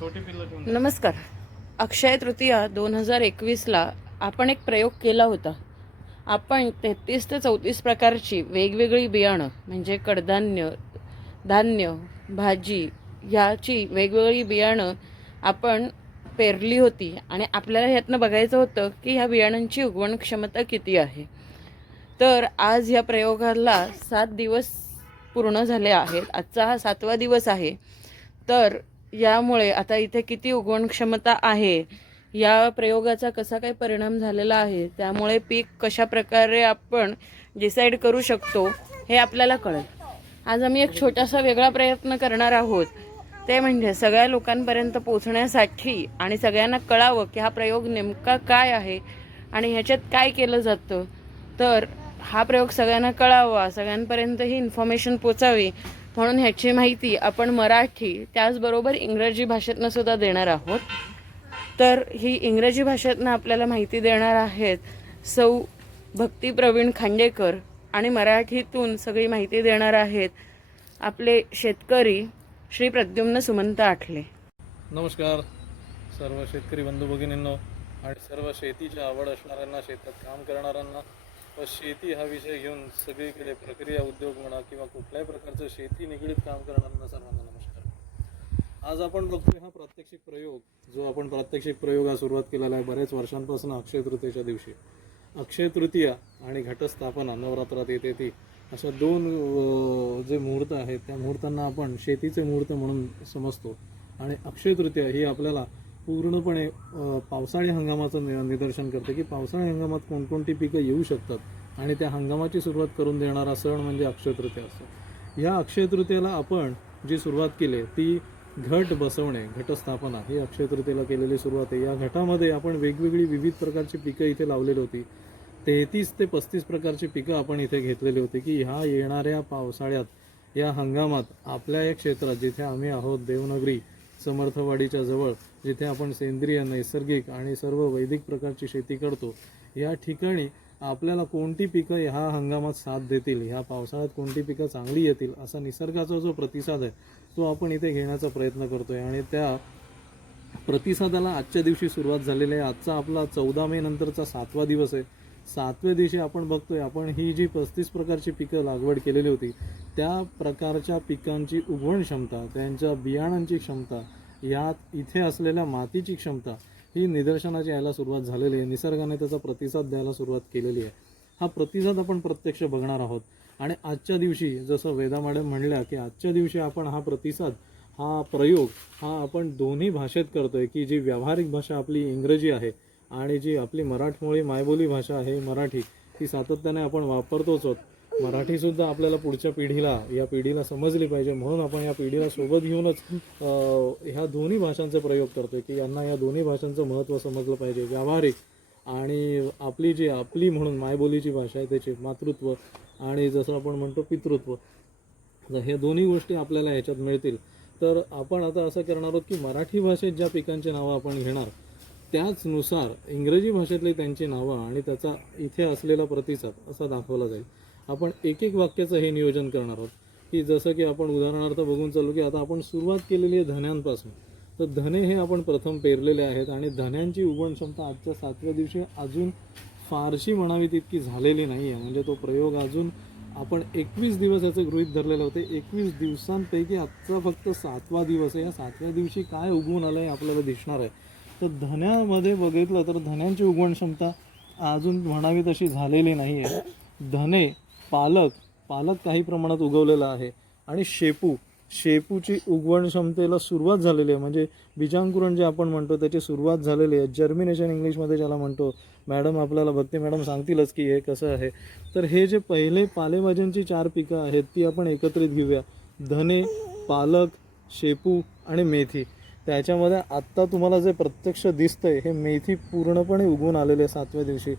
नमस्कार. अक्षय तृतीया 2021ला आपण एक प्रयोग केला होता. आपण 33 ते 34 प्रकारची वेगवेगळी बियाणं म्हणजे कडधान्य, धान्य, भाजी ह्याची वेगवेगळी बियाणं आपण पेरली होती आणि आपल्याला ह्यातनं बघायचं होतं की ह्या बियाणांची उगवण क्षमता किती आहे. तर आज या प्रयोगाला 7 दिवस पूर्ण झाले आहेत. आजचा हा 7वा दिवस आहे. तर यामुळे आता इथे किती उगवण क्षमता आहे, या प्रयोगाचा कसा काय परिणाम झालेला आहे, त्यामुळे पीक कशा प्रकारे आपण डिसाईड करू शकतो हे आपल्याला कळेल. आज आम्ही एक छोटासा वेगळा प्रयत्न करणार आहोत. ते म्हणजे सगळ्या लोकांपर्यंत पोहोचण्यासाठी आणि सगळ्यांना कळावं की हा प्रयोग नेमका काय आहे आणि ह्याच्यात काय केलं जातं. तर हा प्रयोग सगळ्यांना कळावा, सगळ्यांपर्यंत ही इन्फॉर्मेशन पोचावी म्हणून ह्याची माहिती आपण मराठी त्याचबरोबर इंग्रजी भाषेतनं सुद्धा देणार आहोत. तर ही इंग्रजी भाषेतनं आपल्याला माहिती देणार आहेत सौ भक्ती प्रवीण खांडेकर आणि मराठीतून सगळी माहिती देणार आहेत आपले शेतकरी श्री प्रद्युम्न सुमंत आठले. नमस्कार सर्व शेतकरी बंधू भगिनींनो आणि सर्व शेतीची आवड असणाऱ्यांना, शेतात काम करणाऱ्यांना व शेती हा विषय घेऊन सगळीकडे प्रक्रिया उद्योग म्हणा किंवा कुठल्याही प्रकारचं शेती निगडीत काम करणाऱ्यांना सर्वांना नमस्कार. आज आपण बघतोय हा प्रात्यक्षिक प्रयोग, जो आपण प्रात्यक्षिक प्रयोग हा सुरुवात केलेला आहे बऱ्याच वर्षांपासून. अक्षय तृतीयेच्या दिवशी अक्षय तृतीया आणि घटस्थापना नवरात्रात येते ती, अशा दोन जे मुहूर्त आहेत त्या मुहूर्तांना आपण शेतीचे मुहूर्त म्हणून समजतो. आणि अक्षय तृतीया ही आपल्याला पूर्णपणे पावसाळी हंगामाचं निदर्शन करते की पावसाळी हंगामात कोणकोणती पिकं येऊ शकतात आणि त्या हंगामाची सुरुवात करून देणारा सण म्हणजे अक्षय तृतीया असतो. या अक्षय तृतीयेला आपण जी सुरुवात केली ती घट बसवणे, घटस्थापना ही अक्षय तृतीयेला केलेली सुरुवात आहे. या घटामध्ये आपण वेगवेगळी विविध प्रकारची पिकं इथे लावलेली होती. 33 ते 35 प्रकारची पिकं आपण इथे घेतलेली होती की ह्या येणाऱ्या पावसाळ्यात या हंगामात आपल्या या क्षेत्रात जिथे आम्ही आहोत देवनगरी समर्थवाडीच्या जवळ, जिथे आपण सेंद्रिय, नैसर्गिक आणि सर्व वैदिक प्रकारची शेती करतो, या ठिकाणी आपल्याला कोणती पिकं ह्या हंगामात साथ देतील, ह्या पावसाळ्यात कोणती पिकं चांगली येतील असा निसर्गाचा जो प्रतिसाद आहे तो आपण इथे घेण्याचा प्रयत्न करतोय. आणि त्या प्रतिसादाला आजच्या दिवशी सुरुवात झालेली आहे. आजचा आपला 14 मे नंतरचा 7वा दिवस आहे. 7व्या दिवशी आपण बघतोय आपण ही जी 35 प्रकारची पिकं लागवड केलेली होती त्या प्रकारच्या पिकांची उगवण क्षमता, त्यांच्या बियाणांची क्षमता, यात इथे असलेल्या मातीची क्षमता ही निदर्शनाची यायला सुरुवात झालेली आहे. निसर्गाने त्याचा प्रतिसाद द्यायला सुरुवात केलेली आहे. हा प्रतिसाद आपण प्रत्यक्ष बघणार आहोत. आणि आजच्या दिवशी जसं वेदा मॅडम म्हणल्या की आजच्या दिवशी आपण हा प्रतिसाद, हा प्रयोग हा आपण दोन्ही भाषेत करतोय की जी व्यावहारिक भाषा आपली इंग्रजी आहे आणि जी आपली मराठमोळी मायबोली भाषा आहे मराठी, ती सातत्याने आपण वापरतोच आहोत. मराठीसुद्धा आपल्याला पुढच्या पिढीला, या पिढीला समजली पाहिजे म्हणून आपण या पिढीला सोबत घेऊनच ह्या दोन्ही भाषांचे प्रयोग करतोय की यांना या दोन्ही भाषांचं महत्त्व समजलं पाहिजे. व्यावहारिक आणि आपली जी आपली म्हणून मायबोलीची भाषा आहे त्याचे मातृत्व आणि जसं आपण म्हणतो पितृत्व, जर हे दोन्ही गोष्टी आपल्याला ह्याच्यात मिळतील तर आपण आता असं करणार आहोत की मराठी भाषेत ज्या पिकांची नावं आपण घेणार त्याचनुसार इंग्रजी भाषेतली त्यांची नावं आणि त्याचा इथे असलेला प्रतिसाद असा दाखवला जाईल. आपण एक एक वाक्याचं हे नियोजन करणार आहोत की जसं की आपण उदाहरणार्थ बघून चालू की आता आपण सुरुवात केलेली आहे धन्यांपासून. तर धने हे आपण प्रथम पेरलेले आहेत आणि धन्यांची उगवण क्षमता आजच्या 7व्या दिवशी अजून फारशी म्हणावी तितकी झालेली नाही आहे. म्हणजे तो प्रयोग अजून आपण 21 दिवस याचे गृहीत धरलेले होते. 21 दिवसांपैकी आजचा फक्त 7वा दिवस आहे. या 7व्या दिवशी काय उगवून आलं आहे आपल्याला दिसणार आहे. तर धन्यामध्ये बघितलं तर धन्यांची उगवण क्षमता अजून म्हणावी तशी झालेली नाही आहे. धने, पालक काही प्रमाणात उगवलेला आहे आणि शेपूची उगवण क्षमतेला सुरुवात झालेली आहे. म्हणजे बीजांकुरण जे आपण म्हणतो त्याची सुरुवात झालेली आहे. जर्मिनेशन इंग्लिशमध्ये ज्याला म्हणतो. मॅडम आपल्याला भक्ती मॅडम सांगतीलच की हे कसं आहे. तर हे जे पहिले पालेभाज्यांची 4 पिकं आहेत ती आपण एकत्रित घेऊया. धने, पालक, शेपू आणि मेथी. त्याच्यामध्ये आत्ता तुम्हाला जे प्रत्यक्ष दिसतंय हे मेथी पूर्णपणे उगवून आलेले आहे 7व्या दिवशी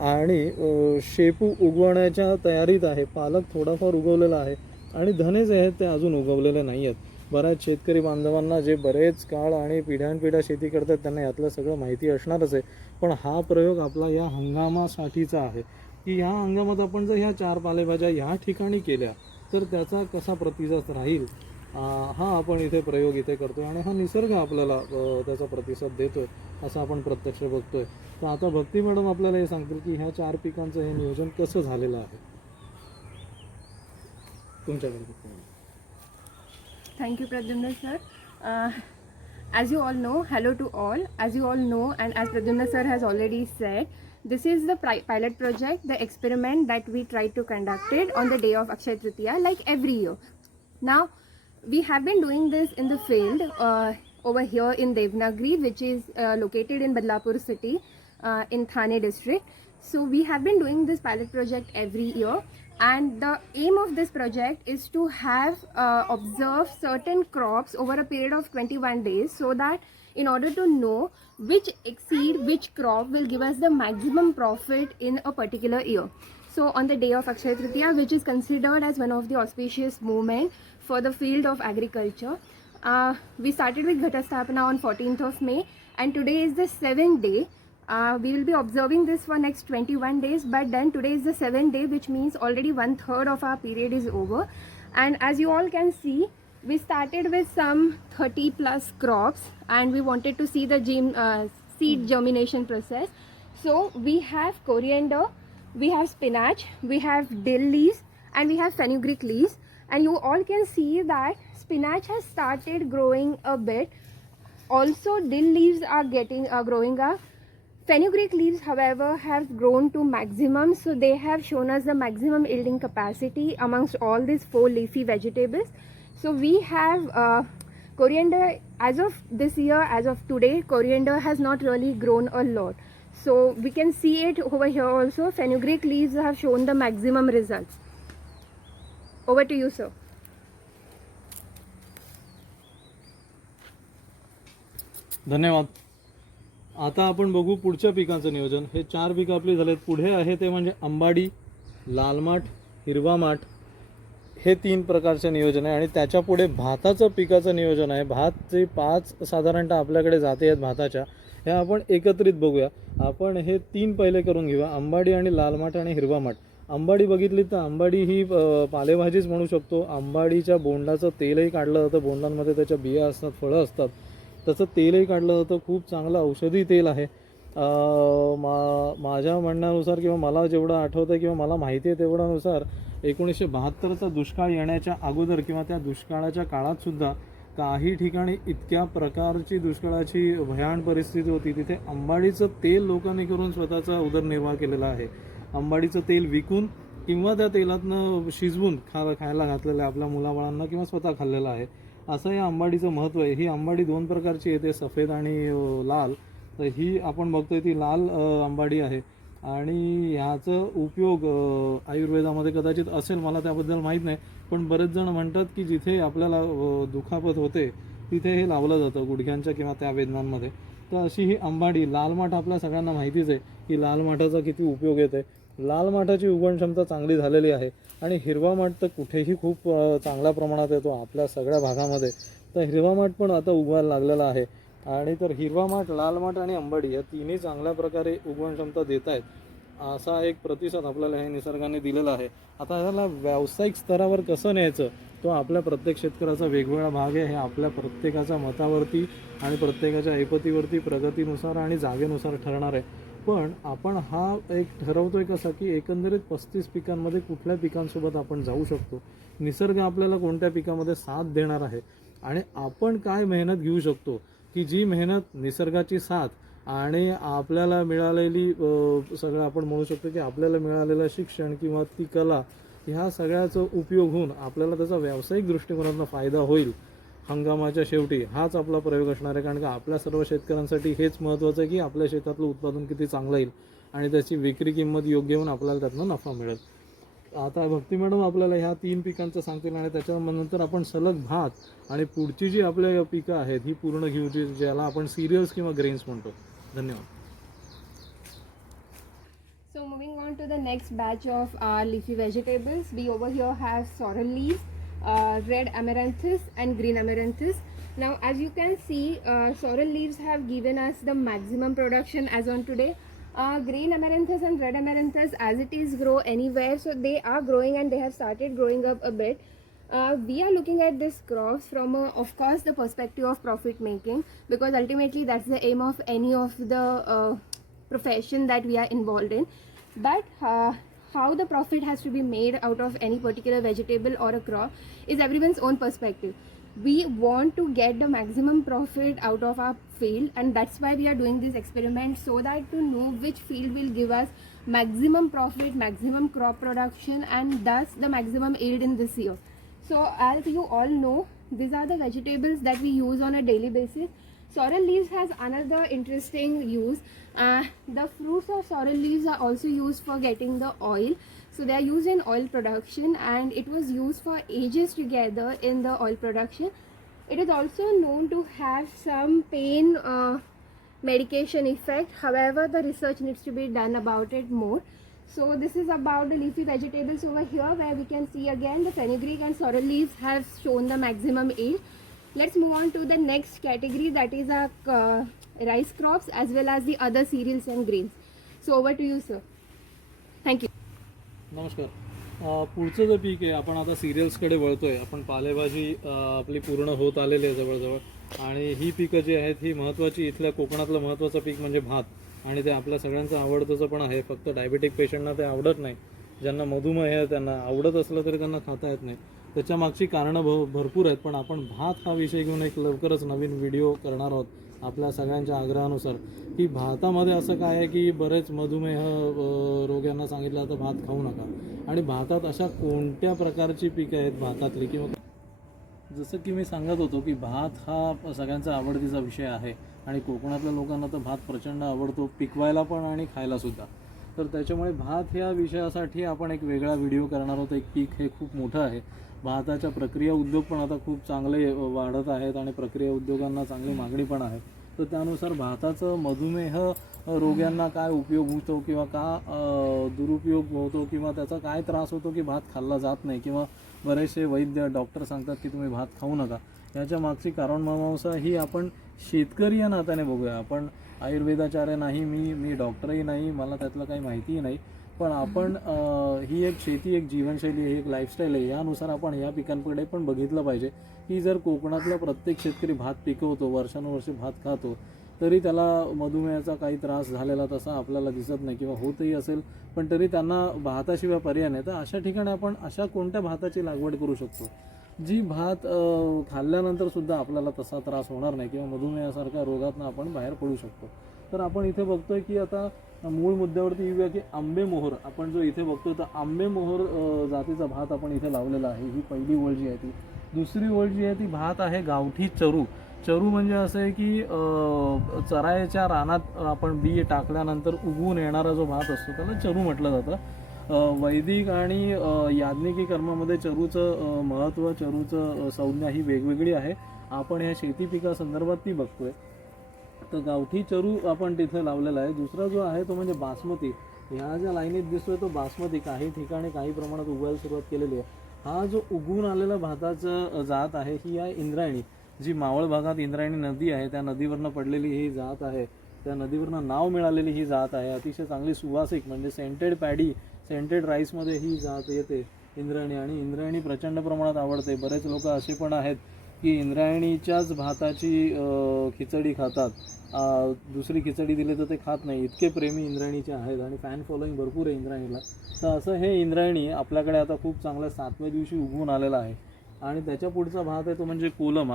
आणि शेपू उगवण्याच्या तयारीत आहे. पालक थोडाफार उगवलेला आहे आणि धने जे आहेत ते अजून उगवलेले नाही आहेत. बऱ्याच शेतकरी बांधवांना जे बरेच काळ आणि पिढ्यानपिढ्या शेती करतात त्यांना यातलं सगळं माहिती असणारच आहे. पण हा प्रयोग आपला या हंगामासाठीचा आहे की ह्या हंगामात आपण जर ह्या 4 पालेभाज्या ह्या ठिकाणी केल्या तर त्याचा कसा प्रतिसाद राहील हा आपण इथे प्रयोग इथे करतोय आणि हा निसर्ग आपल्याला त्याचा प्रतिसाद देतोय असं आपण प्रत्यक्ष बघतोय. तर आता भक्ती मॅडम आपल्याला हे सांगतील की ह्या 4 पिकांचं हे नियोजन कसं झालेलं आहे तुमच्याकडे भक्ती madam. Thank you, Pradyumna sir. As you all know, hello to all. As you all know, and as Pradyumna sir has already said, this is the pilot project, the experiment that we tried to conduct it on the day of Akshay Tritiya, like every year. Now, we have been doing this in the field over here in Devnagri, which is located in Badlapur city in Thane district. So we have been doing this pilot project every year, and the aim of this project is to have observe certain crops over a period of 21 days, so that in order to know which exceed which crop will give us the maximum profit in a particular year. So on the day of Akshay Tritiya, which is considered as one of the auspicious moment for the field of agriculture, we started with Ghatastapana on 14th of May, and today is the 7th day. We will be observing this for next 21 days, but then today is the 7th day, which means already 1/3 of our period is over. And as you all can see, we started with some 30 plus crops, and we wanted to see the seed germination process. So we have coriander, we have spinach, we have dill leaves, and we have fenugreek leaves. And you all can see that spinach has started growing a bit. Also, dill leaves are growing up. Fenugreek leaves, however, have grown to maximum, so they have shown us the maximum yielding capacity amongst all these 4 leafy vegetables. So we have coriander. As of this year, as of today, coriander has not really grown a lot. So we can see it over here also. Fenugreek leaves have shown the maximum results. Over to you, sir. धन्यवाद. आता आपण बघू पुढच्या पिकांचं नियोजन. हे 4 पिकं आपली झालेत. पुढे आहे ते म्हणजे अंबाडी, लाल माठ, हिरवा माठ, हे 3 प्रकारचे नियोजन आहे. आणि त्याच्या पुढे भाताचं पिकाचं नियोजन आहे. भातचे 5 साधारणतः आपल्याकडे जाती आहेत भाताच्या, ह्या आपण एकत्रित बघूया. आपण हे 3 पहिले करून घेऊया, अंबाडी आणि लाल माठ आणि हिरवा माठ. अंबाडी बघितली तर अंबाडी ही पालेभाजीच म्हणू शकतो. अंबाडीच्या बोंडाचं तेलही काढलं जातं, बोंडांमध्ये त्याच्या बिया असतात, फळं असतात, त्याचं तेलही काढलं जातं. खूप चांगलं औषधी तेल आहे. माझ्या म्हणण्यानुसार किंवा मला जेवढं आठवतं आहे किंवा मला माहिती आहे तेवढ्यानुसार 1972चा दुष्काळ येण्याच्या अगोदर किंवा त्या दुष्काळाच्या काळातसुद्धा काही ठिकाणी इतक्या प्रकारची दुष्काळाची भयान परिस्थिती होती, तिथे अंबाडीचं तेल लोकांनी करून स्वतःचा उदरनिर्वाह केलेला आहे. अंबाडीचं तेल विकून किंवा त्या तेलातनं शिजवून खायला घातलेलं आहे आपल्या मुलाबाळांना किंवा स्वतः खाल्लेलं आहे. असं या अंबाडीचं महत्त्व आहे. ही अंबाडी 2 प्रकारची येते, सफेद आणि लाल. तर ही आपण बघतोय ती लाल अंबाडी आहे आणि ह्याचा उपयोग आयुर्वेदामध्ये कदाचित असेल, मला त्याबद्दल माहीत नाही, पण बरेच जण म्हणतात की जिथे आपल्याला दुखापत होते तिथे हे लावलं जातं, गुडघ्यांच्या किंवा त्या वेदनांमध्ये. तर अशी ही अंबाडी. लाल माठ आपल्या सगळ्यांना माहितीच आहे की लाल माठाचा किती उपयोग येते. लाल माठाची उगवण क्षमता चांगली झालेली आहे आणि हिरवा माठ तर कुठेही खूप चांगल्या प्रमाणात येतो आपल्या सगळ्या भागामध्ये. तर हिरवा माठ पण आता उगवायला लागलेला आहे. आणि तर हिरवा माठ, लाल माठ आणि अंबाडी या तिन्ही चांगल्या प्रकारे उगवण क्षमता देत आहेत, असा एक प्रतिसाद आपल्याला हे निसर्गाने दिलेला आहे. आता ह्याला व्यावसायिक स्तरावर कसं न्यायचं तो आपल्या प्रत्येक शेतकऱ्याचा वेगवेगळा भाग आहे. हे आपल्या प्रत्येकाच्या मतावरती आणि प्रत्येकाच्या ऐपतीवरती, प्रगतीनुसार आणि जागेनुसार ठरणार आहे. पण आपण हा एक ठरवतोय कसा की एकंदरीत 35 पिकांमध्ये कुठल्या पिकांसोबत आपण जाऊ शकतो, निसर्ग आपल्याला कोणत्या पिकामध्ये साथ देणार आहे आणि आपण काय मेहनत घेऊ शकतो की जी मेहनत, निसर्गाची साथ आणि आपल्याला मिळालेली सगळं आपण म्हणू शकतो की आपल्याला मिळालेलं शिक्षण किंवा ती कला, ह्या सगळ्याचा उपयोग होऊन आपल्याला त्याचा व्यावसायिक दृष्टिकोनातून फायदा होईल हंगामाच्या शेवटी, हाच आपला प्रयोग असणार आहे. कारण का आपल्या सर्व शेतकऱ्यांसाठी हेच महत्त्वाचं आहे की आपल्या शेतातलं उत्पादन किती चांगलं येईल आणि त्याची विक्री किंमत योग्य होऊन आपल्याला त्यातनं नफा मिळेल. आता भक्ती मॅडम आपल्याला ह्या 3 पिकांचं सांगतील आणि त्याच्यानंतर आपण सलग भात आणि पुढची जी आपल्या पिकं आहेत ही पूर्ण घेऊ, ज्याला आपण सिरियल्स किंवा ग्रेन्स म्हणतो. धन्यवाद. So moving on to the next batch of our leafy vegetables, we over here have sorrel leaves, red amaranthus and green amaranthus. Now as you can see, sorrel leaves have given us the maximum production as on today. Green amaranthus and red amaranthus as it is grow anywhere, so they are growing and they have started growing up a bit. We are looking at this crops from, of course, the perspective of profit making, because ultimately that's the aim of any of the profession that we are involved in. But how the profit has to be made out of any particular vegetable or a crop is everyone's own perspective. We want to get the maximum profit out of our field, and that's why we are doing this experiment, so that to know which field will give us maximum profit, maximum crop production, and thus the maximum yield in this year. So as you all know, these are the vegetables that we use on a daily basis. Sorrel leaves has another interesting use. The fruits of sorrel leaves are also used for getting the oil. So they are used in oil production, and it was used for ages together in the oil production. It is also known to have some pain medication effect. However, the research needs to be done about it more. So this is about the leafy vegetables over here, where we can see again the fenugreek and sorrel leaves have shown the maximum yield. Let's move on to the next category, that is our rice crops as well as the other cereals and grains. So over to you, sir. Thank you. नमस्कार. पुढचं जे पीक आहे, आपण आता सिरियल्सकडे वळतोय. आपण पालेभाजी आपली पूर्ण होत आलेली आहे जवळजवळ, आणि ही पिकं जी आहेत ही महत्त्वाची. इथल्या कोकणातलं महत्त्वाचं पीक म्हणजे भात, आणि ते आपल्या सगळ्यांचं आवडतंच पण आहे. फक्त डायबेटिक पेशंटना ते आवडत नाही. ज्यांना मधुमेह आहे त्यांना आवडत असलं तरी त्यांना खाता येत नाही. त्याच्या मागची कारणं भरपूर आहेत, पण आपण भात हा विषय घेऊन एक लवकरच नवीन व्हिडिओ करणार आहोत आपल्या सगळ्यांच्या आग्रहानुसार. की भातामध्ये असं काय आहे की बरेच मधुमेह रोग्यांना सांगितलं जातं भात खाऊ नका, आणि भातात अशा कोणत्या प्रकारची पिकं आहेत भातातली, किंवा जसं की मी सांगत होतो की भात हा सगळ्यांचा आवडतीचा विषय आहे, आणि कोकणातल्या लोकांना तर भात प्रचंड आवडतो, पिकवायला पण आणि खायलासुद्धा. तर त्याच्यामुळे भात ह्या विषयासाठी आपण एक वेगळा व्हिडिओ करणार आहोत. एक पीक हे खूप मोठं आहे. भाताच्या प्रक्रिया उद्योग पण आता खूप चांगले वाढत आहेत, आणि प्रक्रिया उद्योगांना चांगली मागणी पण आहे. तर त्यानुसार भाताचं मधुमेह रोग्यांना काय उपयोग होतो, किंवा का दुरुपयोग होतो, किंवा त्याचा काय त्रास होतो की भात खाल्ला जात नाही, किंवा बरेचसे वैद्य डॉक्टर सांगतात की तुम्ही भात खाऊ नका, याच्या मागची कारणमीमांसा ही आपण शेतकरी या नात्याने बघूया. आपण आयुर्वेदाचार्य नाही, मी डॉक्टरही नाही, मला त्यातलं काही माहितीही नाही. पण आपण ही एक शेती, एक जीवनशैली आहे, एक लाईफस्टाईल आहे. यानुसार आपण या पिकांकडे पण बघितलं पाहिजे की जर कोकणातला प्रत्येक शेतकरी भात पिकवतो, वर्षानुवर्षे भात खातो, तरी त्याला मधुमेहाचा काही त्रास झालेला तसा आपल्याला दिसत नाही, किंवा होतही असेल पण तरी त्यांना भाताशिवाय पर्याय नाही. तर अशा ठिकाणी आपण अशा कोणत्या भाताची लागवड करू शकतो जी भात खाल्ल्यानंतर सुद्धा आपल्याला तसा त्रास होणार नाही, किंवा मधुमेहासारख्या रोगातनं आपण बाहेर पडू शकतो. तर आपण इथे बघतोय की आता मूळ मुद्द्यावरती येऊया की आंबेमोहोर आपण जो इथे बघतो, तर आंबेमोहोर जातीचा भात आपण इथे लावलेला आहे. ही पहिली ओळ जी आहे ती. दुसरी ओळ जी आहे ती भात आहे गावठी चरू. चरू म्हणजे असं आहे की चरायच्या रानात आपण बी टाकल्यानंतर उगवून येणारा जो भात असतो त्याला चरू म्हटलं जातं. वैदिक आणि याज्ञिकी कर्मामध्ये चरूचं महत्त्व, चरूचं संज्ञा ही वेगवेगळी आहे. आपण ह्या शेती पिकासंदर्भात ती बघतोय. तर गावठी चरू आपण तिथे लावलेला आहे. दुसरा जो आहे तो म्हणजे बासमती. ह्या ज्या लाईनीत दिसतोय तो बासमती काही ठिकाणी काही प्रमाणात उगवायला सुरुवात केलेली आहे. हा जो उगवून आलेला भाताचं जात आहे ही आहे इंद्रायणी, जी मावळ भागात इंद्रायणी नदी आहे त्या नदीवरनं पडलेली ही जात आहे. त्या नदीवरनं नाव मिळालेली ही जात आहे. अतिशय चांगली सुवासिक म्हणजे सेंटेड पॅडी, सेंटेड राईसमध्ये ही जात येते इंद्रायणी, आणि इंद्रायणी प्रचंड प्रमाणात आवडते. बरेच लोक असे पण आहेत की इंद्रायणीच्याच भाताची खिचडी खातात, दुसरी खिचडी दिली तर ते खात नाही, इतके प्रेमी इंद्रायणीचे आहेत, आणि फॅन फॉलोईंग भरपूर आहे इंद्रायणीला. तर असं हे इंद्रायणी आपल्याकडे आता खूप चांगल्या 7व्या दिवशी उगवून आलेला आहे. आणि त्याच्या पुढचा भात आहे तो म्हणजे कोलम.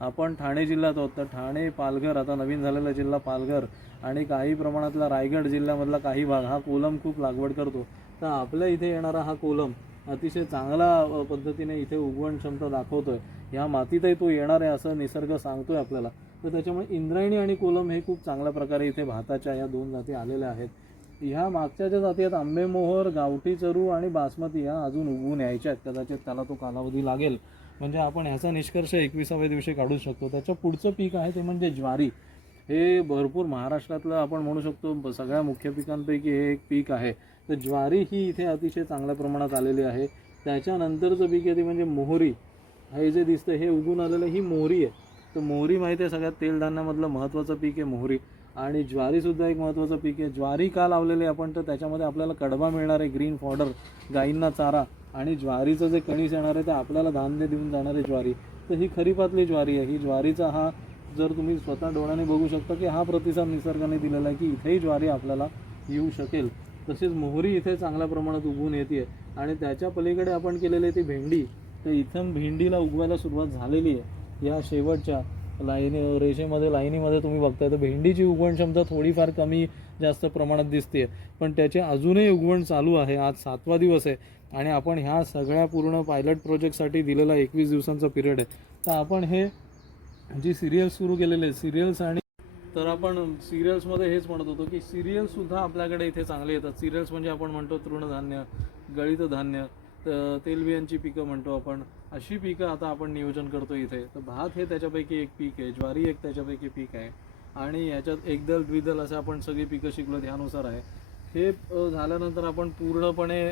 आपण ठाणे जिल्ह्यात आहोत, तर ठाणे, पालघर, आता नवीन झालेला जिल्हा पालघर, आणि काही प्रमाणातला रायगड जिल्ह्यामधला काही भाग हा कोलम खूप लागवड करतो. तर आपल्या इथे येणारा हा कोलम अतिशय चांगला पद्धतीने इथे उगवण क्षमता दाखवतोय. ह्या मातीतही तो येणार आहे असं निसर्ग सांगतोय आपल्याला. तर त्याच्यामुळे इंद्रायणी आणि कोलम हे खूप चांगल्या प्रकारे इथे भाताच्या या 2 जाती आलेल्या आहेत. ह्या मागच्या ज्या जाती आहेत आंबेमोहोर, गावठी चरू आणि बासमती, ह्या अजून उगवून यायच्या आहेत. कदाचित त्याला तो कालावधी लागेल. म्हणजे आपण ह्याचा निष्कर्ष 21व्या दिवशी काढू शकतो. त्याच्या पुढचं पीक आहे ते म्हणजे ज्वारी. हे भरपूर महाराष्ट्रातलं आपण म्हणू शकतो सगळ्या मुख्य पिकांपैकी हे एक पीक आहे. तर ज्वारी ही इथे अतिशय चांगल्या प्रमाणात आलेली आहे. त्याच्यानंतरचं पीक आहे ते म्हणजे मोहरी. हे जे दिसतं हे उगून आलेलं ही मोहरी आहे. तर मोहरी माहिती आहे सगळ्यात तेलधान्यामधलं महत्त्वाचं पीक आहे मोहरी, आणि ज्वारीसुद्धा एक महत्त्वाचं पीक आहे. ज्वारी का लावलेली आहे आपण, तर त्याच्यामध्ये आपल्याला कडबा मिळणार आहे, ग्रीन फॉडर, गाईंना चारा, आणि ज्वारीचं जे कणीस येणार आहे ते आपल्याला धान्य देऊन जाणार आहे ज्वारी. तर ही खरीपातली ज्वारी आहे. ही ज्वारीचा हा जर तुम्ही स्वतः डोळ्याने बघू शकता की हा प्रतिसाद निसर्गाने दिलेला आहे की इथेही ज्वारी आपल्याला येऊ शकेल. तसेच मोहरी इथे चांगल्या प्रमाणात उगवून येते आणि त्याच्या पलीकडे आपण केलेली ती भेंडी, तर इथं भेंडीला उगवायला सुरुवात झालेली आहे. या शेवटच्या रेषेमध्ये लाईनीमध्ये तुम्ही बघताय तर भेंडीची उगवण क्षमता थोडीफार कमी जास्त प्रमाणात दिसते, पण त्याचे अजूनही उगवण चालू आहे. आज 7वा दिवस आहे आणि आपण ह्या सगळ्या पूर्ण पायलट प्रोजेक्टसाठी दिलेला 21 दिवसांचा पिरियड आहे. तर आपण हे जी सिरियल्स सुरू केलेले सिरियल्स आणि तर आपण सिरियल्समध्ये हेच म्हणत होतो की सिरियल्ससुद्धा आपल्याकडे इथे चांगले येतात. सिरियल्स म्हणजे आपण म्हणतो तृणधान्य, गळीत धान्य, तेलबियांची पिकं म्हणतो आपण, अशी पिकं आता आपण नियोजन करतो इथे. तर भात हे त्याच्यापैकी एक पीक आहे, ज्वारी एक त्याच्यापैकी पीक आहे आणि याच्यात एकदल द्विदल असे आपण सगळी पिकं शिकलो त्यानुसार आहे. हे झाल्यानंतर आपण पूर्णपणे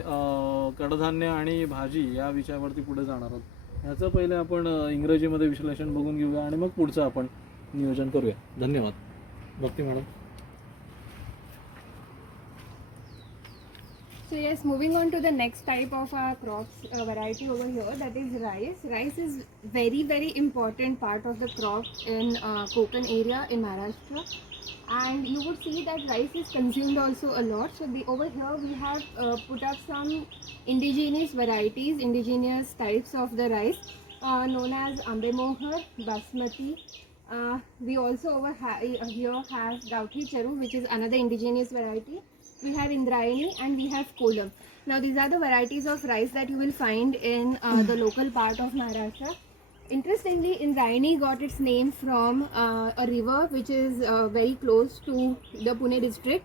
कडधान्य आणि भाजी या विषयावरती पुढे जाणार आहोत. ह्याचं पहिले आपण इंग्रजीमध्ये विश्लेषण बघून घेऊया आणि मग पुढचं आपण नियोजन करूया. धन्यवाद. भक्ती madam. So yes, moving on to the next type of crops variety over here, that is rice. Rice is very important part of the crop in Konkan area in Maharashtra, and you would see that rice is consumed also a lot. So over here we have put up some indigenous varieties, indigenous types of the rice known as Ambe Mohar, Basmati. We also here have Gauthi Charu, which is another indigenous variety. We have Indrayani and we have Kolam. Now these are the varieties of rice that you will find in the local part of Maharashtra. Interestingly, Indrayani got its name from a river which is very close to the Pune district.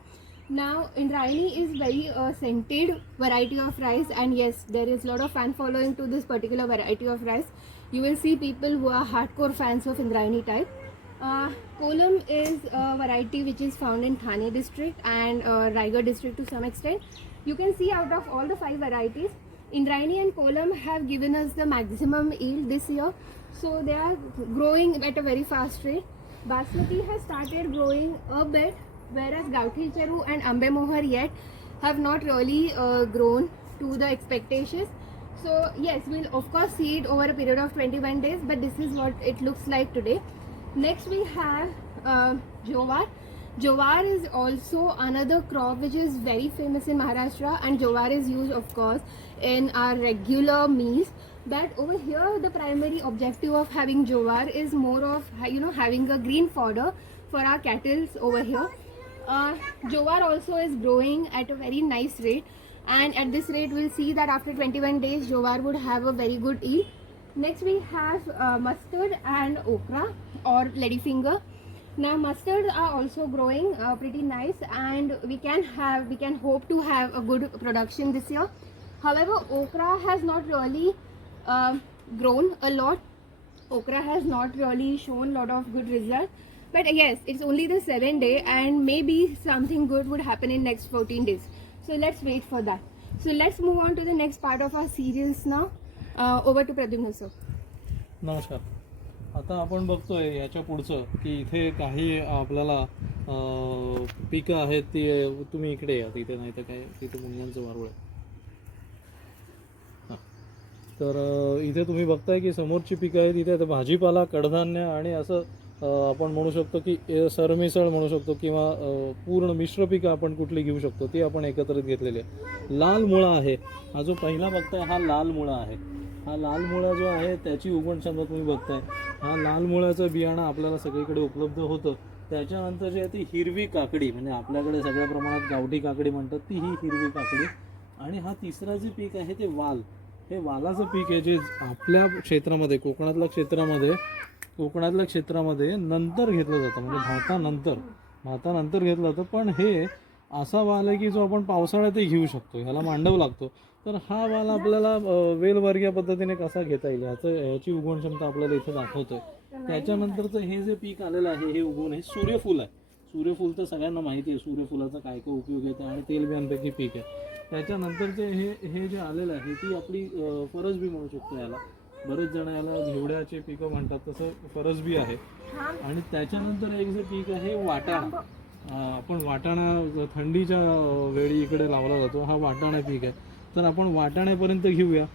Now Indrayani is very scented variety of rice, and yes, there is a lot of fan following to this particular variety of rice. You will see people who are hardcore fans of Indrayani type. Kolam is a variety which is found in Thane district and Raigad district to some extent. You can see out of all the 5 varieties, Indrayani and Kolam have given us the maximum yield this year. So they are growing at a very fast rate. Basmati has started growing a bit, whereas Gauthi Charu and Ambe Mohar yet have not really grown to the expectations. So yes, we'll of course see it over a period of 21 days, but this is what it looks like today. Next we have jowar. Jowar is also another crop which is very famous in Maharashtra, and jowar is used of course in our regular meals. But over here the primary objective of having jowar is more of having a green fodder for our cattle over here. Jowar also is growing at a very nice rate, and at this rate we'll see that after 21 days jowar would have a very good yield. Next we have mustard and okra or ladyfinger. Now mustard are also growing pretty nice, and we can hope to have a good production this year. However, okra has not really grown a lot. Okra has not really shown a lot of good results. But yes, it's only the 7th day, and maybe something good would happen in next 14 days. So let's wait for that. So let's move on to the next part of our series now. Over to Pradyumna sir. नमस्कार. आता आपण बघतोय याच्या पुढचं की इथे काही आपल्याला पिकं आहेत ती तुम्ही इकडे या, तिथे नाही तर काय तिथे मुंग्यांचं वारुळ आहे. तर इथे तुम्ही बघताय की समोरची पिकं आहेत. इथे आता भाजीपाला, कडधान्य आणि असं आपण म्हणू शकतो की सरमिसळ म्हणू शकतो किंवा पूर्ण मिश्र पिकं आपण कुठली घेऊ शकतो ती आपण एकत्रित घेतलेली आहे. लाल मुळा आहे. हा जो पहिला बघताय हा लाल मुळा आहे. हा लाल मुळा जो आहे त्याची उगवण क्षमता तुम्ही बघताय. हा लाल मुळाचं बियाणं आपल्याला सगळीकडे उपलब्ध होतं. त्याच्यानंतर जी आहे ती हिरवी काकडी, म्हणजे आपल्याकडे सगळ्या प्रमाणात गावठी काकडी म्हणतात ती ही हिरवी काकडी. आणि हा तिसरा जे पीक आहे ते वाल. हे वालाचं पीक आहे जे आपल्या क्षेत्रामध्ये कोकणातल्या क्षेत्रामध्ये नंतर घेतलं जातं, म्हणजे भातानंतर घेतलं जातं. पण हे असा वाल आहे की जो आपण पावसाळ्यातही घेऊ शकतो, ह्याला मांडव लागतो. तर हा वाल आपल्याला वेलवर्गीय पद्धतीने कसा घेता येईल ह्याची उगवण क्षमता आपल्याला इथे दाखवतोय. त्याच्यानंतरचं हे जे पीक आलेलं आहे हे उगवण हे सूर्यफूल आहे. सूर्यफूल तर सगळ्यांना माहिती आहे, सूर्यफुलाचा काय काय उपयोग येतो आणि तेलबियांपैकी पीक आहे. त्याच्यानंतरचे हे जे आलेलं आहे ती आपली फरसबी म्हणू शकतो याला. बरेच जण याला घेवड्याचे पिकं म्हणतात, तसं फरसबी आहे. आणि त्याच्यानंतर एक जे पीक आहे वाटाणा. आपण वाटाणा थंडीच्या वेळी इकडे लावला जातो. हा वाटाणा पीक आहे. तर आपण वाटाण्यापर्यंत घेऊया.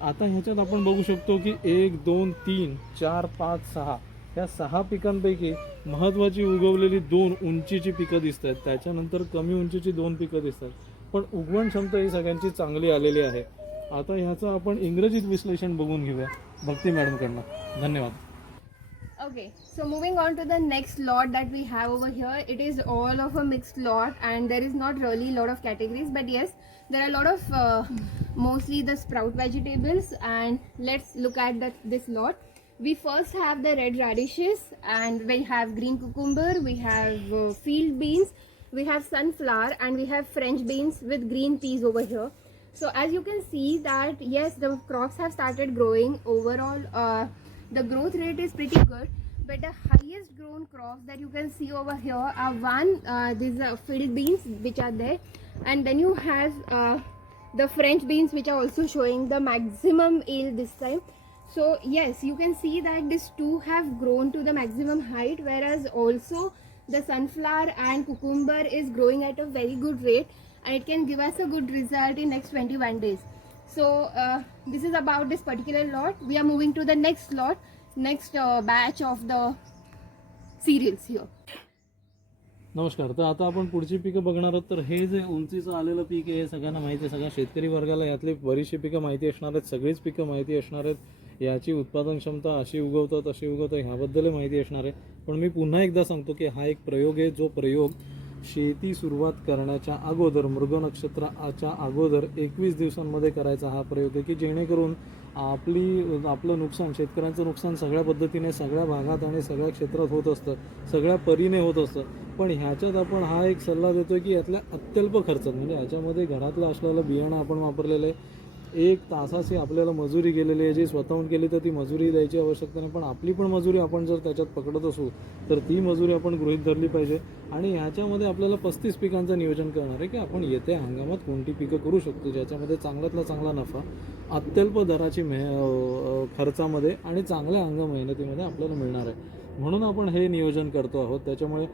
आता ह्याच्यात आपण बघू शकतो की 1 2 3 4 5 6 या 6 पिकांपैकी महत्त्वाची उगवलेली 2 उंचीची पिकं दिसत आहेत. त्याच्यानंतर कमी उंचीची 2 पिकं दिसतात. पण उगवण क्षमता ही सगळ्यांची चांगली आलेली आहे. आता ह्याचं आपण इंग्रजीत विश्लेषण बघून घेऊया भक्ती मॅडमकडनं. धन्यवाद. Okay, so moving on to the next lot that we have over here, it is all of a mixed lot, and there is not really a lot of categories, but yes, there are a lot of mostly the sprout vegetables. And let's look at this lot. We first have the red radishes, and we have green cucumber, we have field beans, we have sunflower, and we have French beans with green peas over here. So as you can see that yes, the crops have started growing. Overall, the growth rate is pretty good, but the highest grown crops that you can see over here are these field beans which are there, and then you have the French beans which are also showing the maximum yield this time. So yes, you can see that these two have grown to the maximum height, whereas also the sunflower and cucumber is growing at a very good rate, and it can give us a good result in next 21 days. So this is about this particular lot. We are moving to the next lot, next batch of the cereals here. नमस्कार. तर आता आपण पुढची पिकं बघणार आहोत. तर हे जे उंचीचं आलेलं पीक आहे हे सगळ्यांना माहिती आहे. सगळ्या शेतकरी वर्गाला यातली बरीचशी पिकं माहिती असणार आहेत. सगळीच पिकं माहिती असणार आहेत. याची उत्पादन क्षमता अशी उगवतात अशी उगवतात ह्याबद्दल माहिती असणार आहे. पण मी पुन्हा एकदा सांगतो की हा एक प्रयोग आहे. जो प्रयोग शेती सुरुवात करण्याच्या अगोदर मृग नक्षत्राच्या अगोदर 21 दिवसांमध्ये करायचा हा प्रयोग आहे की जेणेकरून आपलं नुकसान, शेतकऱ्यांचं नुकसान सगळ्या पद्धतीने सगळ्या भागात आणि सगळ्या क्षेत्रात होत असतं, सगळ्या परीने होत असतं. पण ह्याच्यात आपण हा एक सल्ला देतोय की यातल्या अत्यल्प खर्चात म्हणजे ह्याच्यामध्ये घरातलं असलेलं बियाणं आपण वापरलेलं आहे. 1 तासाची आपल्याला मजुरी गेलेली आहे. जी स्वतःहून केली तर ती मजुरी द्यायची आवश्यकता नाही. पण आपली पण मजुरी आपण जर त्याच्यात पकडत असू तर ती मजुरी आपण गृहीत धरली पाहिजे. आणि ह्याच्यामध्ये आपल्याला 35 पिकांचं नियोजन करणार आहे की आपण येत्या हंगामात कोणती पिकं करू शकतो ज्याच्यामध्ये चांगल्यातला चांगला नफा अत्यल्प दराची खर्चामध्ये आणि चांगल्या मेहनतीमध्ये आपल्याला मिळणार आहे. म्हणून आपण हे नियोजन करतो आहोत. त्याच्यामुळे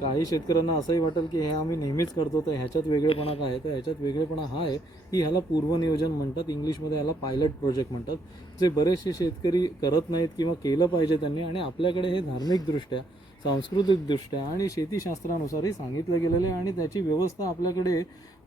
काही शेतकऱ्यांना असंही वाटेल की हे आम्ही नेहमीच करतो तर ह्याच्यात वेगळेपणा काय आहे. तर ह्याच्यात वेगळेपणा हा आहे की ह्याला पूर्वनियोजन म्हणतात. इंग्लिशमध्ये ह्याला पायलट प्रोजेक्ट म्हणतात. जे बरेचसे शेतकरी करत नाहीत किंवा केलं पाहिजे त्यांनी. आणि आपल्याकडे हे धार्मिकदृष्ट्या, सांस्कृतिकदृष्ट्या आणि शेतीशास्त्रानुसारही सांगितलं गेलेलं आहे. आणि त्याची व्यवस्था आपल्याकडे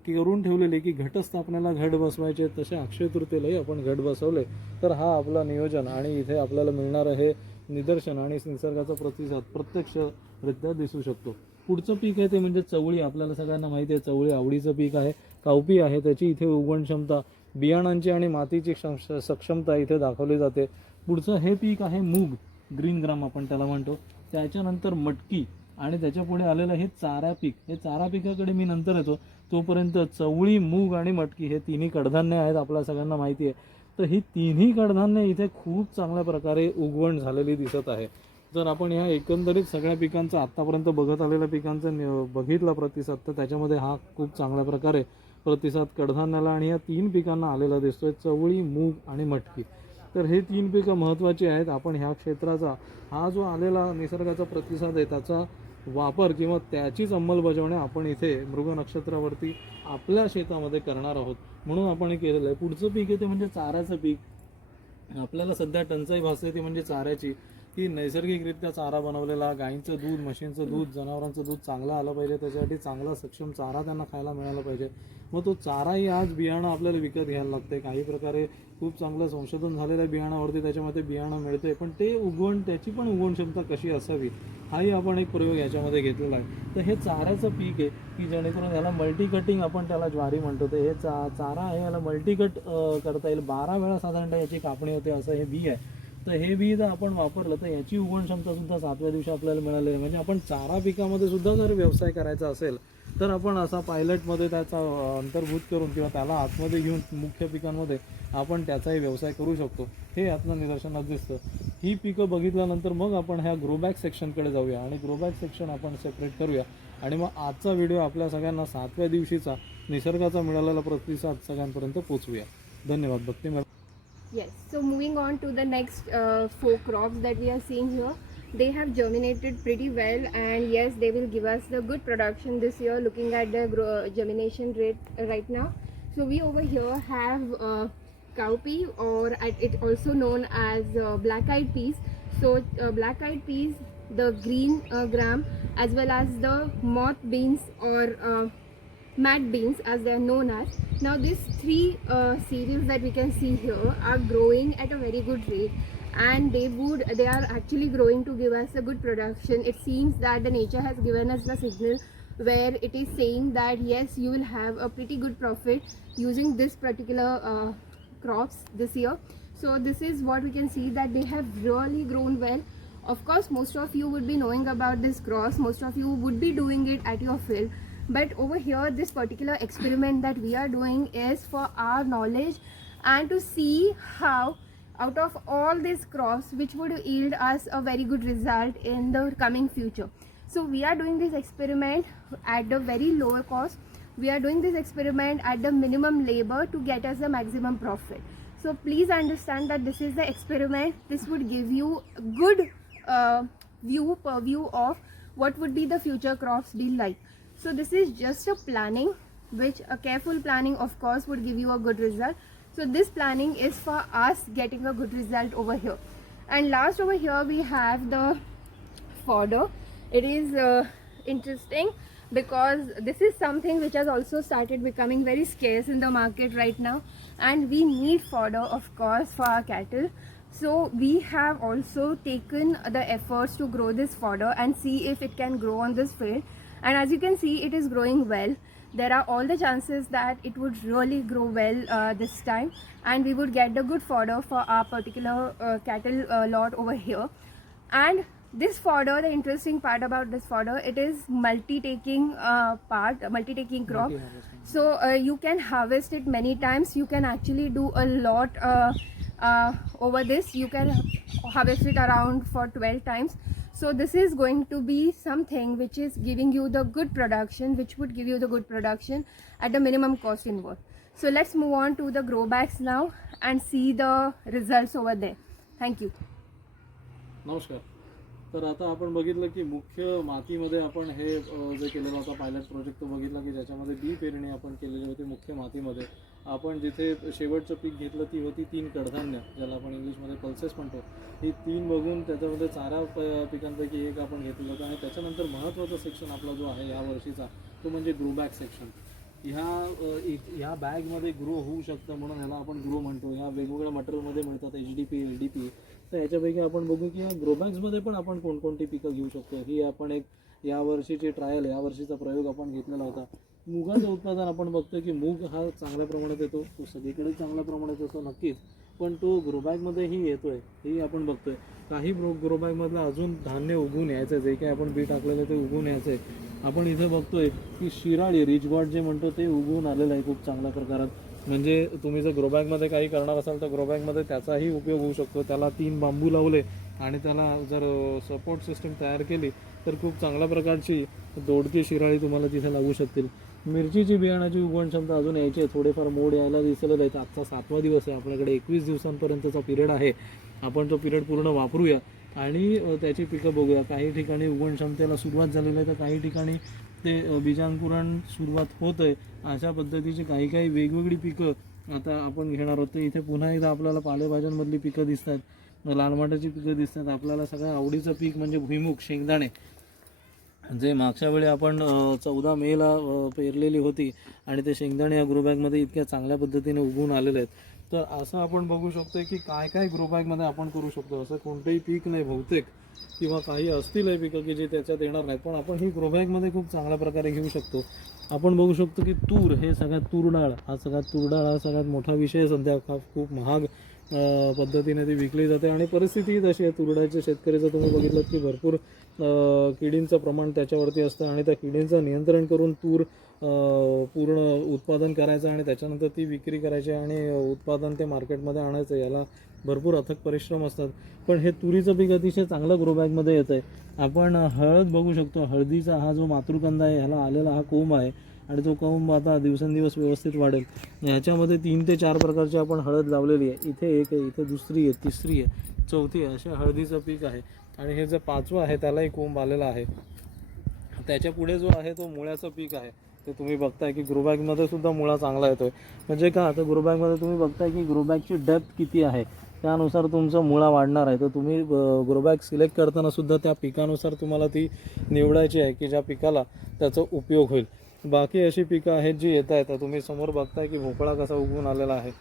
करून ठेवलेली की घटस्थापनेला घट बसवायचे तसे अक्षय तृतीयेलाही आपण घट बसवले तर हा आपला नियोजन आणि इथे आपल्याला मिळणारं हे निदर्शन आणि निसर्गाचा प्रतिसाद प्रत्यक्षरित्या दिसू शकतो. पुढचं पीक आहे ते म्हणजे चवळी. आपल्याला सगळ्यांना माहिती आहे चवळी आवडीचं पीक आहे. कावपी आहे. त्याची इथे उगवण क्षमता, बियाणांची आणि मातीची सक्षमता इथे दाखवली जाते. पुढचं हे पीक आहे मूग, ग्रीन ग्राम आपण त्याला म्हणतो. त्याच्यानंतर मटकी आणि त्याच्या पुढे आलेलं हे चारा पीक. हे चारा पिकाकडे मी नंतर येतो. तोपर्यंत चवळी, मूग आणि मटकी हे तिन्ही कडधान्य आहेत. आपल्या सगळ्यांना माहिती आहे. तर ही तिन्ही कडधान्य इथे खूप चांगल्या प्रकारे उगवण झालेली दिसत आहे. जर आपण ह्या एकंदरीत सगळ्या पिकांचं आत्तापर्यंत बघत आलेल्या पिकांचं बघितला प्रतिसाद तर त्याच्यामध्ये हा खूप चांगल्या प्रकारे प्रतिसाद कडधान्याला आणि या 3 पिकांना आलेला दिसतोय. चवळी, मूग आणि मटकी. तर हे 3 पिकं महत्त्वाची आहेत. आपण ह्या क्षेत्राचा हा जो आलेला निसर्गाचा प्रतिसाद आहे त्याचा वापर किंवा त्याचीच अंमलबजावणी आपण इथे मृग नक्षत्रावरती आपल्या शेतामध्ये करणार आहोत. म्हणून आपण हे केलेलं आहे. पुढचं पीक आहे ते म्हणजे चाऱ्याचं पीक. आपल्याला सध्या टंचाई भासते ती म्हणजे चाऱ्याची. की नैसर्गिकरित्या चारा बनवलेला, गाईंचं दूध, म्हशींचं दूध, जनावरांचं दूध चांगलं आलं पाहिजे. त्याच्यासाठी चांगला सक्षम चारा त्यांना खायला मिळाला पाहिजे. मग तो चाराही आज बियाणं आपल्याला विकत घ्यायला लागते. काही प्रकारे खूप चांगलं संशोधन झालेल्या बियाणावरती त्याच्यामध्ये बियाणं मिळते. पण ते त्याची पण उगवण क्षमता कशी असावी हाही आपण एक प्रयोग याच्यामध्ये घेतलेला आहे. तर हे चाऱ्याचं पीक आहे की जेणेकरून याला मल्टी कटिंग आपण त्याला ज्वारी म्हणतो. तर हे चारा आहे याला मल्टी कट करता येईल. 12 वेळा साधारणतः याची कापणी होते असं हे बी आहे. तर हे बी जर आपण वापरलं तर याची उगवण क्षमता सुद्धा 7व्या दिवशी आपल्याला मिळालेली आहे. म्हणजे आपण चारा पिकामध्ये सुद्धा जर व्यवसाय करायचा असेल तर आपण असा पायलटमध्ये त्याचा अंतर्भूत करून किंवा त्याला आतमध्ये घेऊन मुख्य पिकांमध्ये आपण त्याचाही व्यवसाय करू शकतो. हे यातनं निदर्शनात दिसतं. ही पिकं बघितल्यानंतर मग आपण ह्या ग्रोबॅग सेक्शनकडे जाऊया आणि ग्रोबॅग सेक्शन आपण सेपरेट करूया. आणि मग आजचा व्हिडिओ आपल्या सगळ्यांना 7व्या दिवशीचा निसर्गाचा मिळालेला प्रतिसाद सगळ्यांपर्यंत पोचवूया. धन्यवाद. भक्ती madam. Yes, so moving on to the next 4 crops that we are seeing here. They have germinated pretty well, and yes, they will give us the good production this year looking at the germination rate right now. So we over here have cowpea, or it also known as black-eyed peas. So black-eyed peas, the green gram, as well as the moth beans or mad beans as they are known as. Now these three cereals that we can see here are growing at a very good rate, and they are actually growing to give us a good production. It seems that the nature has given us the signal where it is saying that yes, you will have a pretty good profit using this particular crops this year. So this is what we can see, that they have really grown well. Of course, most of you would be knowing about this cross, most of you would be doing it at your field, but over here this particular experiment that we are doing is for our knowledge and to see how out of all these crops which would yield us a very good result in the coming future. So we are doing this experiment at the very lower cost. We are doing this experiment at the minimum labor to get us the maximum profit. So please understand that this is the experiment. This would give you a good view of what would be the future crops be like. So this is just a planning, which a careful planning of course would give you a good result. So this planning is for us getting a good result over here. And last over here we have the fodder. It is interesting because this is something which has also started becoming very scarce in the market right now, and we need fodder of course for our cattle. So we have also taken the efforts to grow this fodder and see if it can grow on this field, and as you can see it is growing well. There are all the chances that it would really grow well this time, and we would get the good fodder for our particular cattle lot over here. And this fodder, the interesting part about this fodder, it is multi-taking crop. So you can harvest it many times. You can actually do a lot over this. You can harvest it around for 12 times. So this is going to be something which is giving you the good production, which would give you the good production at the minimum cost involved. So let's move on to the grow bags now and see the results over there. Thank you. नमस्कार. तर आता आपण बघितलं की मुख्य मातीमध्ये आपण हे जे केलेलं होता पायलट प्रोजेक्ट तो बघितला की ज्याच्यामध्ये बी पेरणी आपण केलेली होती. मुख्य मातीमध्ये आपण जिथे शेवटचं पीक घेतलं ती होती 3 कडधान्य, ज्याला आपण इंग्लिशमध्ये पल्सेस म्हणतो. ही 3 बघून त्याच्यामध्ये चारा पिकांपैकी एक आपण घेतलं होतं. आणि त्याच्यानंतर महत्त्वाचा सेक्शन आपला जो आहे या वर्षीचा तो म्हणजे ग्रो बॅग सेक्शन. ह्या बॅगमध्ये ग्रो होऊ शकतं म्हणून ह्याला आपण ग्रो म्हणतो. ह्या वेगवेगळ्या मटेरियलमध्ये मिळतात, HDP, LDP. तर याच्यापैकी आपण बघू की या ग्रो बॅग्समध्ये पण आपण कोणकोणती पिकं घेऊ शकतो. ही आपण एक यावर्षीची ट्रायल, यावर्षीचा प्रयोग आपण घेतलेला होता. मुगाचं उत्पादन आपण बघतोय की मूग हा चांगल्या प्रमाणात येतो, तो सगळीकडे चांगल्या प्रमाणात येतो नक्कीच, पण तो ग्रोबॅगमध्येही येतोय ही आपण बघतोय. काही ग्रोबॅगमधलं अजून धान्य उगवून यायचं, जे काही आपण बी टाकलेलं ते उगवून यायचं आहे. आपण इथे बघतोय की शिराळी, रिचगॉट जे म्हणतो ते उगवून आलेलं आहे खूप चांगल्या प्रकारात. म्हणजे तुम्ही जर ग्रोबॅगमध्ये काही करणार असाल तर ग्रोबॅगमध्ये त्याचाही उपयोग होऊ शकतो. त्याला 3 बांबू लावले आणि त्याला जर सपोर्ट सिस्टम तयार केली तर खूप चांगल्या प्रकारची दोडकी शिराळी तुम्हाला तिथे लागू शकतील. मिरचीची बियाणाची उगवण क्षमता अजून यायची आहे, थोडेफार मोड यायला दिसलेलं आहे. आजचा 7वा दिवस आहे, आपल्याकडे 21 दिवसांपर्यंतचा पिरियड आहे. आपण तो पिरियड पूर्ण वापरूया आणि त्याची पिकं बघूया. काही ठिकाणी उगवण क्षमतेला सुरुवात झालेली आहे तर काही ठिकाणी ते बीजांकुरण सुरुवात होत आहे. अशा पद्धतीची काही वेगवेगळी पिकं आता आपण घेणार आहोत. इथे पुन्हा एकदा आपल्याला पालेभाज्यांमधली पिकं दिसत आहेत, लाल माटाची पिकं दिसत आहेत. आपल्याला सगळ्या आवडीचं पीक म्हणजे भुईमुग, शेंगदाणे, जे मागच्या वेळी आपण 14 मेला पेरलेली होती आणि ते शेंगदाणे या ग्रोबॅगमध्ये इतक्या चांगल्या पद्धतीने उगवून आलेले आहेत. तर असं आपण बघू शकतो की काय ग्रोबॅगमध्ये आपण करू शकतो. असं कोणतंही पीक नाही बहुतेक, किंवा काही असतील पिकं की जे त्याच्यात येणार नाहीत, पण आपण ही ग्रोबॅगमध्ये खूप चांगल्या प्रकारे घेऊ शकतो. आपण बघू शकतो की तूर, हे सगळ्यात तूर डाळ हा सगळ्यात मोठा विषय सध्या. खूप महाग पद्धतीने ती विकली जाते आणि परिस्थितीही तशी आहे. तुरडाच्या शेतकरीचं तुम्ही बघितलं की भरपूर किडींचं प्रमाण त्याच्यावरती असतं आणि त्या किडींचं नियंत्रण करून तूर पूर्ण उत्पादन करायचं आणि त्याच्यानंतर ती विक्री करायची आणि उत्पादन ते मार्केटमध्ये आणायचं. याला भरपूर अथक परिश्रम असतात. पण हे तुरीचं पीक अतिशय चांगलं ग्रोबॅगमध्ये येतं आहे. आपण हळद बघू शकतो. हळदीचा हा जो मातृकंद आहे, ह्याला आलेला हा कोंब आहे आणि तो कोंब आता दिवसेंदिवस व्यवस्थित वाढेल. ह्याच्यामध्ये 3 ते 4 प्रकारची आपण हळद लावलेली आहे. इथे एक आहे, इथे दुसरी आहे, तिसरी आहे, चौथी आहे, अशा हळदीचं पीक आहे. आणि हे जे 5वं आहे त्यालाही कोंब आलेला आहे. त्याच्या पुढे जो आहे तो मुळ्याचं पीक आहे. ते तुम्ही बघताय की ग्रोबॅगमध्ये सुद्धा मुळा चांगला येतोय. म्हणजे का, तर ग्रोबॅगमध्ये तुम्ही बघताय की ग्रोबॅगची डेप्थ किती आहे, त्यानुसार तुमचा मुळा वाढणार आहे. तर तुम्ही ग्रोबॅग सिलेक्ट करताना सुद्धा त्या पिकानुसार तुम्हाला ती निवडायची आहे की ज्या पिकाला त्याचा उपयोग होईल. बाकी अशी पिकं आहेत जी येत आहेत. तुम्ही समोर बघताय की भोपळा कसा उगवून आलेला आहे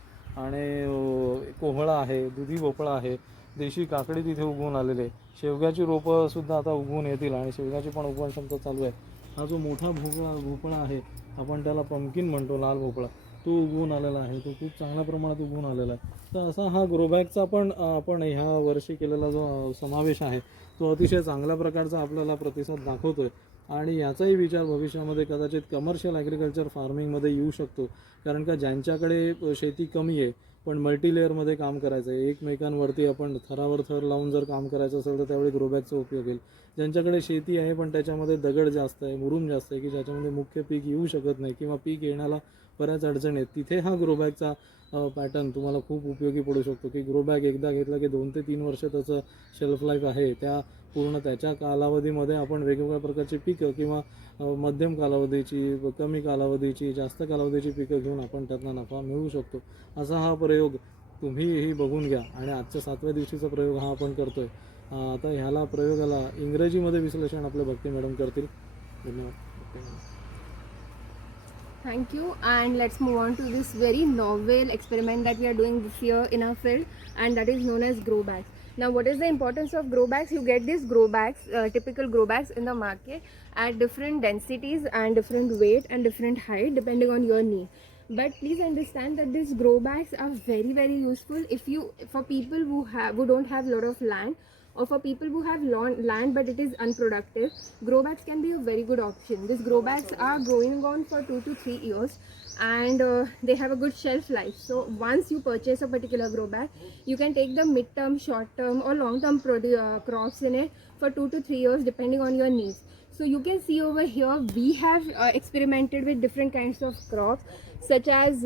आणि कोहळा आहे, दुधी भोपळा आहे, देशी काकडी तिथे उगवून आलेले, शेवग्याची रोपं सुद्धा आता उगवून येतील आणि शेवग्याची पण उगवण क्षमता चालू आहे. हा जो मोठा भोपळा आहे, आपण त्याला पंपकिन म्हणतो, लाल भोपळा, तो उगवून आलेला आहे. तो खूप चांगल्या प्रमाणात उगवून आलेला आहे. तर असा हा ग्रोबॅगचा पण आपण ह्या वर्षी केलेला जो समावेश आहे तो अतिशय चांगल्या प्रकारचा आपल्याला प्रतिसाद दाखवतोय. आणि याचाही विचार भविष्यामध्ये कदाचित कमर्शियल ॲग्रिकल्चर फार्मिंगमध्ये येऊ शकतो. कारण का ज्यांच्याकडे शेती कमी आहे पण मल्टीलेअरमध्ये काम करायचं आहे, एकमेकांवरती आपण थरावर थर लावून जर काम करायचं असेल तर त्यावेळी ग्रोबॅगचा उपयोग येईल. ज्यांच्याकडे शेती आहे पण त्याच्यामध्ये दगड जास्त आहे, मुरुम जास्त आहे, की ज्याच्यामध्ये मुख्य पीक येऊ शकत नाही किंवा पीक येण्याला बऱ्याच अडचणी आहेत, तिथे हा ग्रोबॅगचा पॅटर्न तुम्हाला खूप उपयोगी पडू शकतो. की ग्रोबॅग एकदा घेतला की 2 ते 3 वर्ष त्याचं शेल्फ लाईफ आहे. त्याच्या कालावधीमध्ये आपण वेगवेगळ्या प्रकारची पिकं किंवा मध्यम कालावधीची, कमी कालावधीची, जास्त कालावधीची पिकं घेऊन आपण त्यातनं नफा मिळवू शकतो. असा हा प्रयोग तुम्हीही बघून घ्या. आणि आजच्या 7व्या दिवशीचा प्रयोग हा आपण करतोय. आता ह्याला प्रयोगाला इंग्रजीमध्ये विश्लेषण आपले भक्ती मॅडम करतील. धन्यवाद. Thank you, and let's move on to this very novel experiment that we are doing this year in our field, and that is known as grow bags. Now, what is the importance of grow bags? You get these grow bags, typical grow bags in the market at different densities and different weight and different height depending on your need. But please understand that these grow bags are very, very useful for people who don't have a lot of land, or for people who have land but it is unproductive. Grow bags can be a very good option. These grow bags are growing on for 2 to 3 years, and they have a good shelf life. So once you purchase a particular grow bag, you can take the mid-term, short-term or long-term crops in it for 2 to 3 years depending on your needs. So you can see over here we have experimented with different kinds of crops such as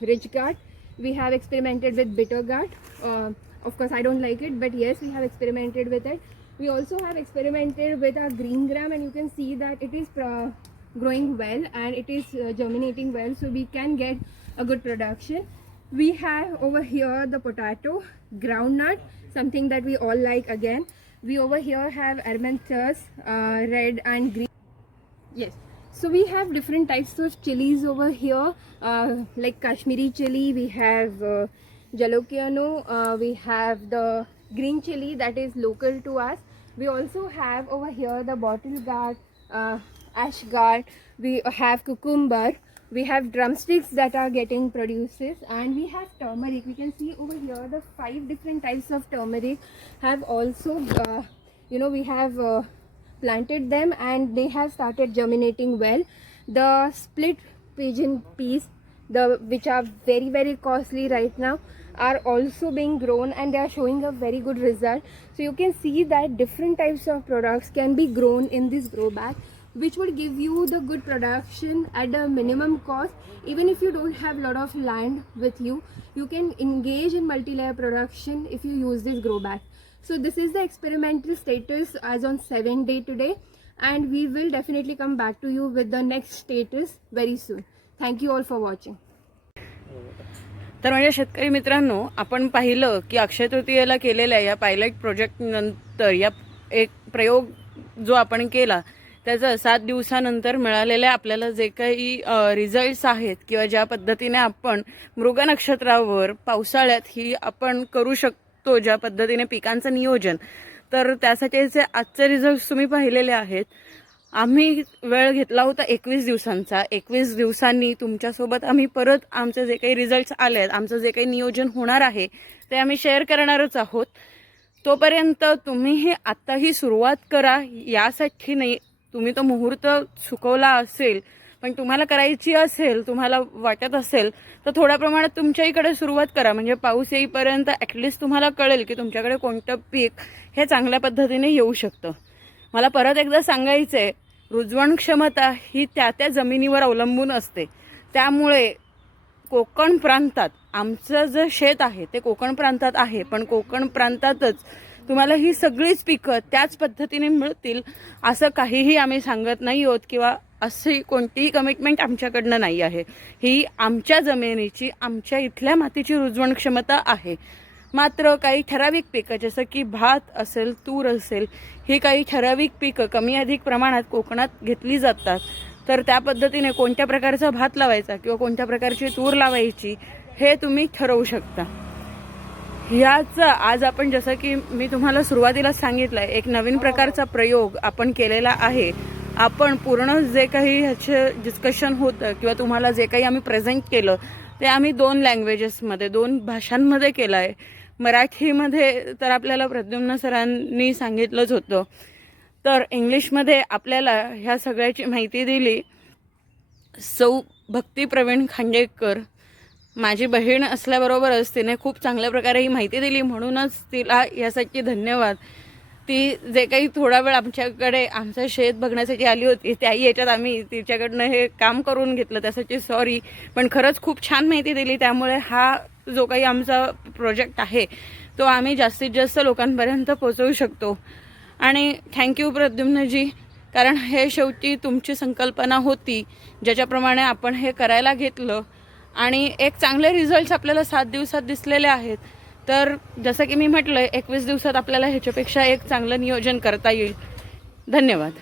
ridge gourd. We have experimented with bitter gourd. Of course I don't like it, but yes, we have experimented with it. We also have experimented with our green gram, and you can see that it is growing well and it is germinating well, so we can get a good production. We have over here the potato, groundnut, something that we all like again. We over here have Armenthus, red and green. Yes. So we have different types of chilies over here, like Kashmiri chili. We have Jalapeno. We have the green chili that is local to us. We also have over here the bottle gourd, ash gourd. We have cucumber. We have drumsticks that are getting produces, and we have turmeric. We can see over here the 5 different types of turmeric have also, we have planted them and they have started germinating well. The split pigeon peas, which are very, very costly right now, are also being grown and they are showing a very good result. So you can see that different types of products can be grown in this grow bag, which will give you the good production at a minimum cost. Even if you don't have a lot of land with you, you can engage in multi-layer production if you use this grow bag. So this is the experimental status as on 7th day today, and we will definitely come back to you with the next status very soon. Thank you all for watching. तर म्हणजे शेतकरी मित्रांनो, आपण पाहिलं की अक्षय तृतीयेला केलेल्या या pilot project नंतर या एक प्रयोग जो आपण केला त्याचं 7 दिवसानंतर मिळालेले आपल्याला जे काही रिझल्ट्स आहेत किंवा ज्या पद्धतीने आपण मृग नक्षत्रावर पावसाळ्यात ही आपण करू शकतो, ज्या पद्धतीने पिकांचं नियोजन, तर त्यासाठीचे आजचे रिझल्ट्स तुम्ही पाहिलेले आहेत. आम्ही वेळ घेतला होता 21 दिवसांचा. 21 दिवसांनी तुमच्यासोबत आम्ही परत आमचे जे काही रिझल्ट्स आले आहेत, आमचं जे काही नियोजन होणार आहे ते आम्ही शेअर करणारच आहोत. तोपर्यंत तुम्हीही आत्ताही सुरुवात करा. यासाठी नाही, तुम्ही तो मुहूर्त चुकवला असेल पण तुम्हाला करायची असेल, तुम्हाला वाटत असेल तर थोड्या प्रमाणात तुमच्या इकडे सुरुवात करा. म्हणजे पाऊस येईपर्यंत ॲटलिस्ट तुम्हाला कळेल की तुमच्याकडे कोणतं पीक हे चांगल्या पद्धतीने येऊ शकतं. मला परत एकदा सांगायचं आहे, रुजवण क्षमता ही त्या जमिनीवर अवलंबून असते. त्यामुळे कोकण प्रांतात आमचं जे शेत आहे ते कोकण प्रांतात आहे, पण कोकण प्रांतातच तुम्हाला ही सगळीच पिकं त्याच पद्धतीने मिळतील असं काहीही आम्ही सांगत नाही आहोत किंवा अशी कोणतीही कमिटमेंट आमच्याकडनं नाही आहे. ही आमच्या जमिनीची, आमच्या इथल्या मातीची रुजवण क्षमता आहे. मात्र काही ठराविक पिकं जसं की भात असेल, तूर असेल, ही काही ठराविक पिकं कमी अधिक प्रमाणात कोकणात घेतली जातात. तर त्या पद्धतीने कोणत्या प्रकारचा भात लावायचा किंवा कोणत्या प्रकारची तूर लावायची हे तुम्ही ठरवू शकता. ह्याचा आज आपण जसं की मी तुम्हाला सुरुवातीला सांगितलं आहे, एक नवीन प्रकारचा प्रयोग आपण केलेला आहे. आपण पूर्ण जे काही ह्याचं डिस्कशन होतं किंवा तुम्हाला जे काही आम्ही प्रेझेंट केलं ते आम्ही 2 लँग्वेजेसमध्ये, 2 भाषांमध्ये केलं आहे. मराठीमध्ये तर आपल्याला प्रद्युम्न सरांनी सांगितलंच होतं. तर इंग्लिशमध्ये आपल्याला ह्या सगळ्याची माहिती दिली सौ भक्ती प्रवीण खांडेकर. माझी बहीण असल्याबरोबरच तिने खूप चांगल्या प्रकारे ही माहिती दिली, म्हणूनच तिला यासाठी धन्यवाद. ती जे काही थोडा वेळ आमच्याकडे आमचं शेत बघण्यासाठी आली होती, त्याही याच्यात आम्ही तिच्याकडनं हे काम करून घेतलं, त्यासाठी सॉरी. पण खरंच खूप छान माहिती दिली. त्यामुळे हा जो काही आमचा प्रोजेक्ट आहे तो आम्ही जास्तीत जास्त लोकांपर्यंत पोहोचवू शकतो. आणि थँक्यू प्रद्युम्नजी, कारण हे शेवटी तुमची संकल्पना होती ज्याच्याप्रमाणे आपण हे करायला घेतलं आणि एक चांगले रिझल्ट्स आपल्याला 7 दिवसात दिसलेले आहेत. तर जसं की मी म्हटलं 21 दिवसात आपल्याला ह्याच्यापेक्षा एक चांगलं नियोजन करता येईल. धन्यवाद.